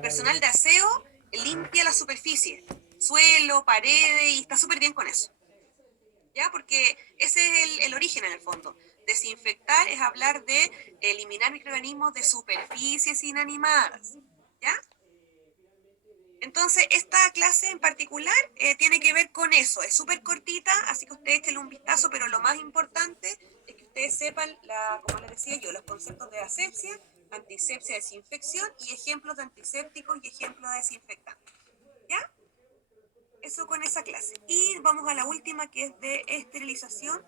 Personal de aseo limpia la superficie, suelo, paredes, y está súper bien con eso. ¿Ya? Porque ese es el origen en el fondo. Desinfectar es hablar de eliminar microorganismos de superficies inanimadas. ¿Ya? Entonces, esta clase en particular tiene que ver con eso. Es súper cortita, así que ustedes échenle un vistazo, pero lo más importante es que ustedes sepan, como les decía yo, los conceptos de asepsia, antisepsia, desinfección y ejemplos de antisépticos y ejemplos de desinfectantes. ¿Ya? Eso con esa clase. Y vamos a la última, que es de esterilización.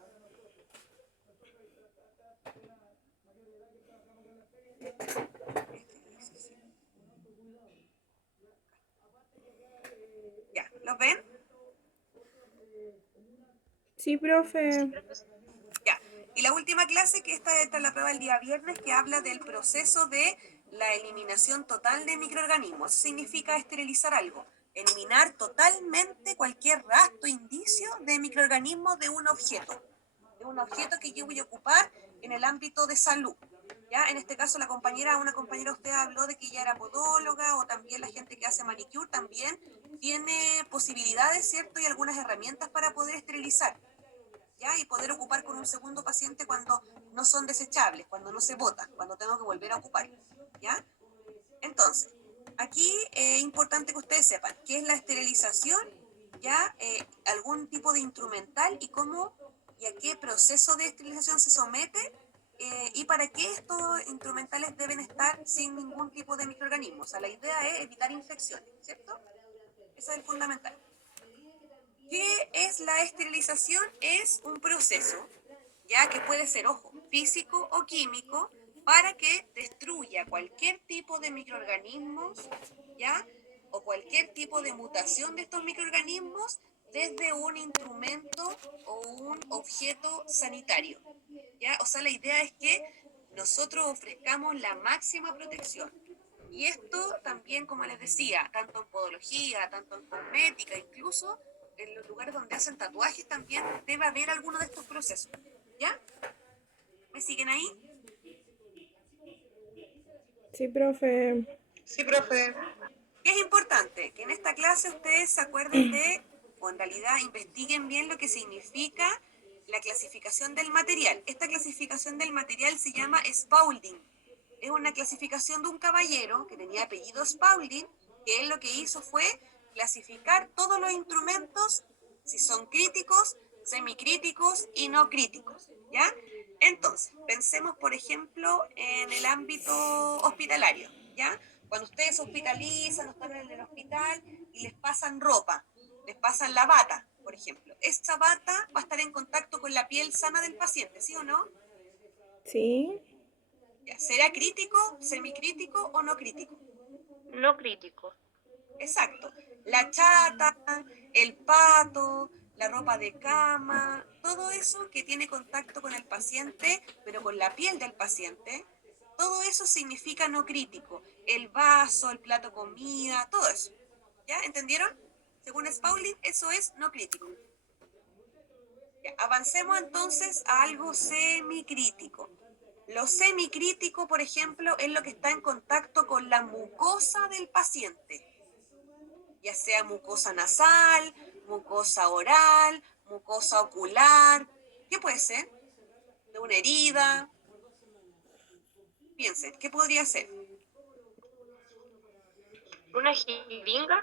Ya, ¿los ven? Sí, profe. Ya. Y la última clase, que esta es la prueba del día viernes, que habla del proceso de la eliminación total de microorganismos. Eso significa esterilizar algo. Eliminar totalmente cualquier rastro, indicio de microorganismos de un objeto. De un objeto que yo voy a ocupar en el ámbito de salud. Ya, en este caso una compañera usted habló de que ella era podóloga, o también la gente que hace manicure también tiene posibilidades, ¿cierto? Y algunas herramientas para poder esterilizar. ¿Ya? Y poder ocupar con un segundo paciente cuando no son desechables, cuando no se botan, cuando tengo que volver a ocupar. ¿Ya? Entonces, aquí es importante que ustedes sepan qué es la esterilización, ya algún tipo de instrumental y cómo y a qué proceso de esterilización se somete, y para qué estos instrumentales deben estar sin ningún tipo de microorganismo. O sea, la idea es evitar infecciones, ¿cierto? Eso es el fundamental. ¿Qué es la esterilización? Es un proceso, ya que puede ser, ojo, físico o químico, para que destruya cualquier tipo de microorganismos, ¿ya? O cualquier tipo de mutación de estos microorganismos desde un instrumento o un objeto sanitario, ¿ya? O sea, la idea es que nosotros ofrezcamos la máxima protección. Y esto también, como les decía, tanto en podología, tanto en cosmética, incluso en los lugares donde hacen tatuajes también debe haber alguno de estos procesos. ¿Ya? ¿Me siguen ahí? Sí, profe. Sí, profe. ¿Qué es importante? Que en esta clase ustedes se acuerden de, o en realidad investiguen bien lo que significa la clasificación del material. Esta clasificación del material se llama Spaulding. Es una clasificación de un caballero que tenía apellido Spaulding, que él lo que hizo fue clasificar todos los instrumentos, si son críticos, semicríticos y no críticos, ¿ya? Entonces, pensemos, por ejemplo, en el ámbito hospitalario, ¿ya? Cuando ustedes se hospitalizan, están en el hospital y les pasan ropa, les pasan la bata, por ejemplo. Esa bata va a estar en contacto con la piel sana del paciente, ¿sí o no? Sí. Ya, ¿será crítico, semicrítico o no crítico? No crítico. Exacto. La chata, el pato, la ropa de cama, todo eso que tiene contacto con el paciente, pero con la piel del paciente, todo eso significa no crítico. El vaso, el plato comida, todo eso. ¿Ya? ¿Entendieron? Según Spaulding, eso es no crítico. Ya, avancemos entonces a algo semicrítico. Lo semicrítico, por ejemplo, es lo que está en contacto con la mucosa del paciente, ya sea mucosa nasal, mucosa oral, mucosa ocular. ¿Qué puede ser? De una herida. Piensen, ¿qué podría ser? Una jeringa.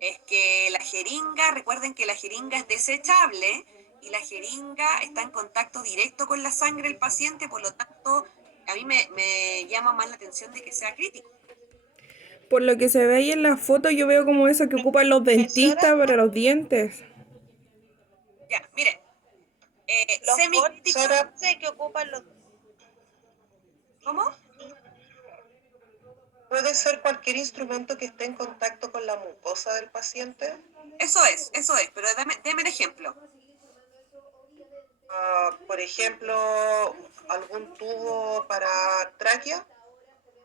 Es que la jeringa, recuerden que la jeringa es desechable y la jeringa está en contacto directo con la sangre del paciente, por lo tanto, a mí me llama más la atención de que sea crítico. Por lo que se ve ahí en la foto, yo veo como eso que ocupan los dentistas Profesora, para los dientes. Ya, miren, los semicrítico, bots que ocupan los... ¿cómo? ¿Puede ser cualquier instrumento que esté en contacto con la mucosa del paciente? Eso es, pero deme el ejemplo. Por ejemplo, algún tubo para tráquea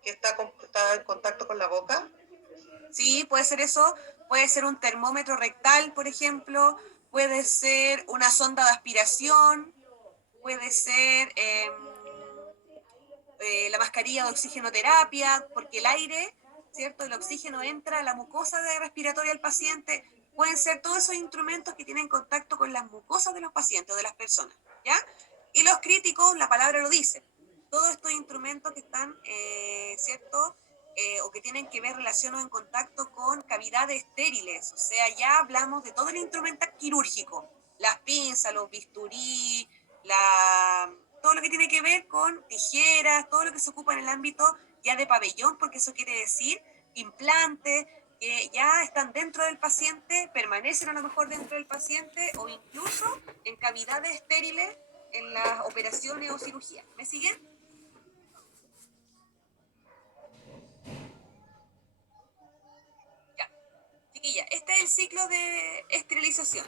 que está en contacto con la boca. Sí, puede ser eso, puede ser un termómetro rectal, por ejemplo, puede ser una sonda de aspiración, puede ser la mascarilla de oxigenoterapia, porque el aire, ¿cierto? El oxígeno entra a la mucosa respiratoria del paciente. Pueden ser todos esos instrumentos que tienen contacto con las mucosas de los pacientes o de las personas, ¿ya? Y los críticos, la palabra lo dice, todos estos instrumentos que están, ¿cierto? O que tienen que ver relación o en contacto con cavidades estériles, o sea, ya hablamos de todo el instrumento quirúrgico, las pinzas, los bisturí, todo lo que tiene que ver con tijeras, todo lo que se ocupa en el ámbito ya de pabellón, porque eso quiere decir implantes que ya están dentro del paciente, permanecen a lo mejor dentro del paciente o incluso en cavidades estériles en las operaciones o cirugías. ¿Me siguen? Ya. Chiquilla, este es el ciclo de esterilización.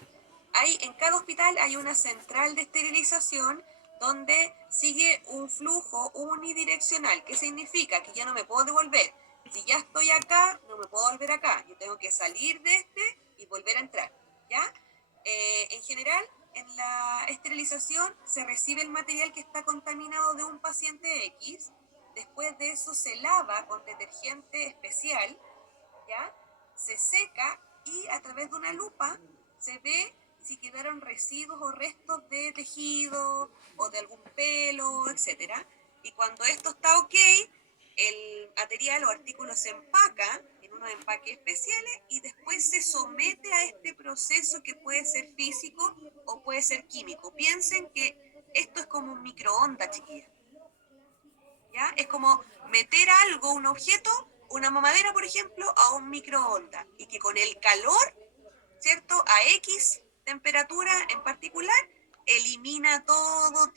En cada hospital hay una central de esterilización donde sigue un flujo unidireccional. ¿Qué significa? Que ya no me puedo devolver. Si ya estoy acá, no me puedo volver acá. Yo tengo que salir de este y volver a entrar. ¿Ya? En general, en la esterilización se recibe el material que está contaminado de un paciente X. Después de eso se lava con detergente especial, ¿ya? Se seca y a través de una lupa se ve si quedaron residuos o restos de tejido o de algún pelo, etcétera. Y cuando esto está ok, el material o artículo se empaca en unos empaques especiales y después se somete a este proceso que puede ser físico o puede ser químico. Piensen que esto es como un microondas, chiquillas. ¿Ya? Es como meter algo, un objeto, una mamadera, por ejemplo, a un microondas y que con el calor, ¿cierto? A X temperatura en particular, elimina todo